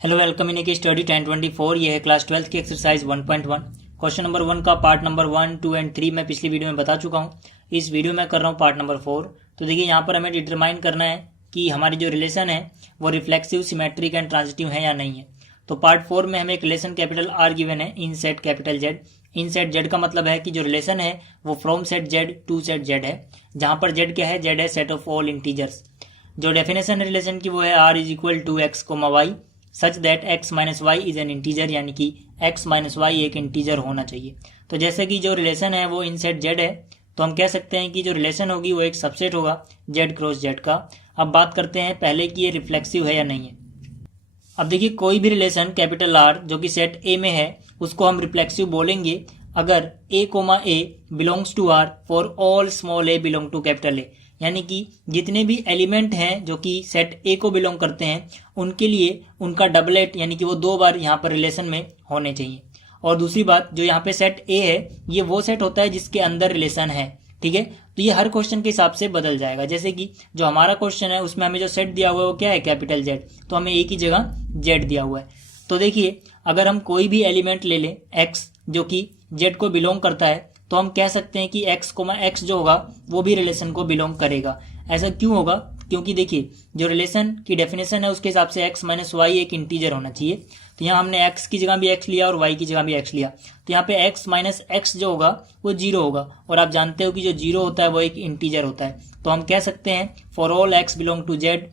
Hello welcome in की study 1024। ये है क्लास 12 की एक्सरसाइज 1.1। क्वेश्चन नंबर 1 का पार्ट नंबर 1, 2 एंड 3 मैं पिछली वीडियो में बता चुका हूँ। इस वीडियो में कर रहा हूँ पार्ट नंबर 4। तो देखिए यहाँ पर हमें डिटरमाइन करना है कि हमारी जो रिलेशन है वो रिफ्लेक्सिव, सिमेट्रिक एंड ट्रांजिटिव है या नहीं है। तो पार्ट 4 में हमें एक रिलेशन कैपिटल आर गिवन है in set capital Z. In set Z का मतलब है कि जो रिलेशन है वो from set Z to set Z है, जहाँ पर जेड क्या है, जेड है सेट ऑफ ऑल इंटीजर्स। जो डेफिनेशन है रिलेशन की वो है R is equal to x comma y such that x minus y is an integer, यानी कि x माइनस वाई एक इंटीजर होना चाहिए। तो जैसे कि जो रिलेशन है वो इन सेट जेड है, तो हम कह सकते हैं कि जो रिलेशन होगी वो एक सबसेट होगा जेड क्रॉस जेड का। अब बात करते हैं पहले कि ये रिफ्लेक्सिव है या नहीं है। अब देखिए कोई भी रिलेशन कैपिटल आर जो कि सेट ए में है उसको हम रिफ्लेक्सिव बोलेंगे अगर a comma a belongs to R for all small a belong to capital A, यानी कि जितने भी एलिमेंट हैं जो कि सेट ए को बिलोंग करते हैं उनके लिए उनका डबलेट यानी कि वो दो बार यहाँ पर रिलेशन में होने चाहिए। और दूसरी बात, जो यहाँ पे सेट ए है ये वो सेट होता है जिसके अंदर रिलेशन है, ठीक है। तो ये हर क्वेश्चन के हिसाब से बदल जाएगा। जैसे कि जो हमारा क्वेश्चन है उसमें हमें जो सेट दिया हुआ है वो क्या है, कैपिटल जेड, तो हमें ए की जगह जेड दिया हुआ है। तो देखिए अगर हम कोई भी एलिमेंट ले लें एक्स जो कि जेड को बिलोंग करता है तो हम कह सकते हैं कि x कोमा x जो होगा वो भी रिलेशन को बिलोंग करेगा। ऐसा क्यों होगा? क्योंकि देखिए जो रिलेशन की डेफिनेशन है उसके हिसाब से x माइनस वाई एक इंटीजर होना चाहिए। तो यहाँ हमने x की जगह भी x लिया और y की जगह भी x लिया, तो यहाँ पे x माइनस x जो होगा वो जीरो होगा। और आप जानते हो कि जो जीरो होता है वो एक इंटीजर होता है। तो हम कह सकते हैं for all x belong to Z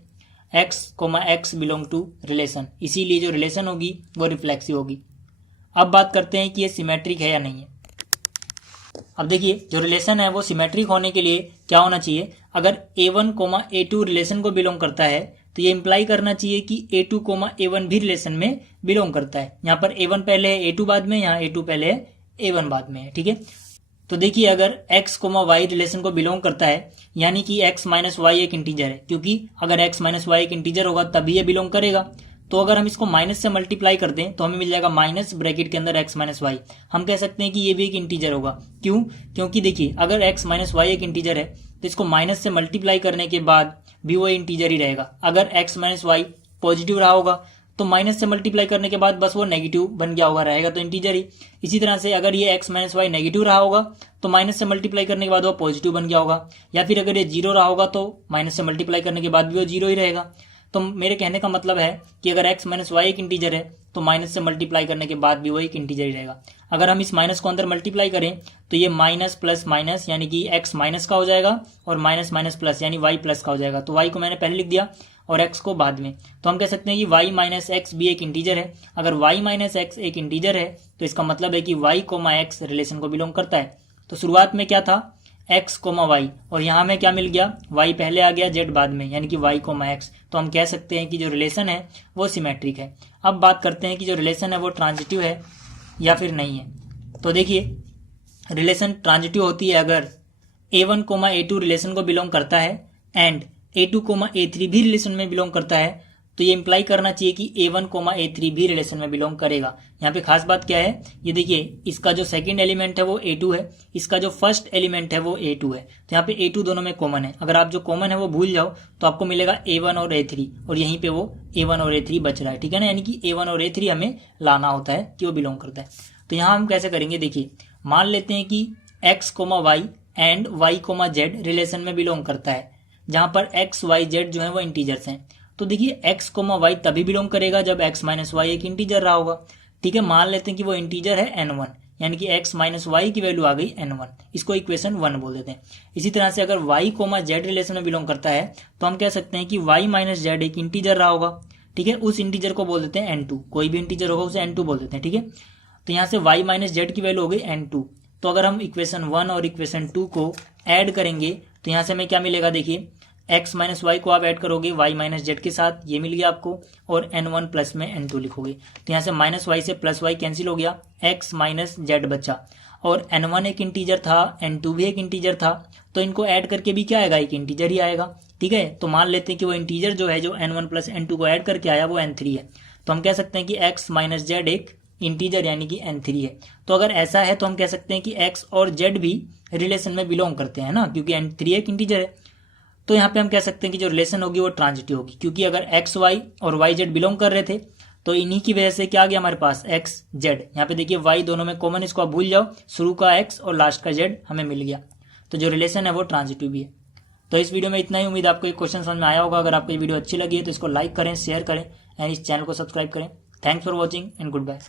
x comma x belong to relation, इसीलिए जो रिलेशन होगी वो रिफ्लेक्सिव होगी। अब बात करते हैं कि ये सिमेट्रिक है या नहीं है। अब देखिए जो रिलेशन है वो सिमेट्रिक होने के लिए क्या होना चाहिए, अगर a1 कोमा a2 रिलेशन को बिलोंग करता है तो ये इंप्लाई करना चाहिए कि a2 कोमा a1 भी रिलेशन में बिलोंग करता है। यहाँ पर a1 पहले है a2 बाद में, यहाँ a2 पहले है a1 बाद में है, ठीक है। तो देखिए अगर x कोमा वाई रिलेशन को बिलोंग करता है यानी कि x माइनस वाई एक इंटीजर है, क्योंकि अगर x माइनस वाई एक इंटीजर होगा तभी ये बिलोंग करेगा। तो अगर हम इसको माइनस से मल्टीप्लाई कर दें तो हमें मिल जाएगा माइनस ब्रैकेट के अंदर x माइनस वाई। हम कह सकते हैं कि ये भी एक इंटीजर होगा। क्यों? क्योंकि देखिए अगर x माइनस वाई एक इंटीजर है तो इसको माइनस से मल्टीप्लाई करने के बाद भी वो इंटीजर ही रहेगा। अगर x माइनस वाई पॉजिटिव रहा होगा तो माइनस से मल्टीप्लाई करने के बाद बस वो नेगेटिव बन गया होगा, रहेगा तो इंटीजर ही। इसी तरह से अगर ये x माइनस वाई नेगेटिव रहा होगा तो माइनस से मल्टीप्लाई करने के बाद वो पॉजिटिव बन गया होगा, या फिर अगर ये जीरो रहा होगा तो माइनस से मल्टीप्लाई करने के बाद भी वो जीरो ही रहेगा। तो मेरे कहने का मतलब है कि अगर x माइनस वाई एक इंटीजर है तो माइनस से मल्टीप्लाई करने के बाद भी वो एक इंटीजर ही रहेगा। अगर हम इस माइनस को अंदर मल्टीप्लाई करें तो ये माइनस प्लस माइनस यानी कि x माइनस का हो जाएगा और माइनस माइनस प्लस यानी y प्लस का हो जाएगा। तो y को मैंने पहले लिख दिया और x को बाद में। तो हम कह सकते हैं कि y माइनस एक्स भी एक इंटीजर है। अगर y माइनस एक्स एक इंटीजर है तो इसका मतलब है कि y कोमा एक्स रिलेशन को बिलोंग करता है। तो शुरुआत में क्या था, x कोमा वाई, और यहाँ में क्या मिल गया, y पहले आ गया z बाद में, यानी कि y कोमा x। तो हम कह सकते हैं कि जो रिलेशन है वो सिमेट्रिक है। अब बात करते हैं कि जो रिलेशन है वो ट्रांजिटिव है या फिर नहीं है। तो देखिए रिलेशन ट्रांजिटिव होती है अगर a1 कोमा a2 रिलेशन को बिलोंग करता है एंड a2 कोमा a3 भी रिलेशन में बिलोंग करता है। तो ये इंप्लाई करना चाहिए कि a1 कोमा a3 भी रिलेशन में बिलोंग करेगा। यहाँ पे खास बात क्या है, ये देखिए इसका जो सेकंड एलिमेंट है वो a2 है, इसका जो फर्स्ट एलिमेंट है वो a2 है। तो यहाँ पे a2 दोनों में कॉमन है। अगर आप जो कॉमन है वो भूल जाओ तो आपको मिलेगा a1 और a3, और यहीं पे वो a1 और a3 बच रहा है, ठीक है ना। यानी कि a1 और a3 हमें लाना होता है कि वो बिलोंग करता है। तो यहाँ हम कैसे करेंगे, देखिए मान लेते हैं कि x comma y and y comma Z relation में बिलोंग करता है, जहां पर x y z जो है वो इंटीजर्स हैं। तो देखिए x कोमा वाई तभी बिलोंग करेगा जब x माइनस वाई एक इंटीजर रहा होगा, ठीक है। मान लेते हैं कि वो इंटीजर है n1, यानी कि x माइनस वाई की वैल्यू आ गई n1, इसको इक्वेशन 1 बोल देते हैं। इसी तरह से अगर y कोमा z रिलेशन में बिलोंग करता है तो हम कह सकते हैं कि y माइनस जेड एक इंटीजर रहा होगा, ठीक है। उस इंटीजर को बोल देते हैं n2, कोई भी इंटीजर होगा उसे n2 बोल देते हैं, ठीक है। तो यहाँ से y माइनस जेड की वैल्यू हो गई n2। तो अगर हम इक्वेशन 1 और इक्वेशन 2 को ऐड करेंगे तो यहाँ से हमें क्या मिलेगा, देखिए x माइनस वाई को आप ऐड करोगे y माइनस जेड के साथ, ये मिल गया आपको, और n1 प्लस में n2 लिखोगे। तो यहाँ से माइनस वाई से प्लस वाई कैंसिल हो गया, x माइनस जेड बचा, और n1 एक इंटीजर था, n2 भी एक इंटीजर था, तो इनको ऐड करके भी क्या आएगा, एक इंटीजर ही आएगा, ठीक है। तो मान लेते हैं कि वो इंटीजर जो है जो n1 प्लस n2 को ऐड करके आया वो n3 है। तो हम कह सकते हैं कि x माइनस जेड एक इंटीजर यानी कि n3 है। तो अगर ऐसा है तो हम कह सकते हैं कि x और z भी रिलेशन में बिलोंग करते हैं ना, क्योंकि n3 एक इंटीजर है। तो यहाँ पे हम कह सकते हैं कि जो रिलेशन होगी वो ट्रांजिटिव होगी, क्योंकि अगर एक्स वाई और वाई जेड बिलोंग कर रहे थे तो इन्हीं की वजह से क्या आ गया हमारे पास एक्स जेड। यहाँ पे देखिए वाई दोनों में कॉमन, इसको आप भूल जाओ, शुरू का एक्स और लास्ट का जेड हमें मिल गया। तो जो रिलेशन है वो ट्रांजिटिव भी है। तो इस वीडियो में इतना ही। उम्मीद आपको ये क्वेश्चन समझ में आया होगा। अगर आपको ये वीडियो अच्छी लगी है तो इसको लाइक करें, शेयर करें एंड इस चैनल को सब्सक्राइब करें। Thanks for watching and good bye.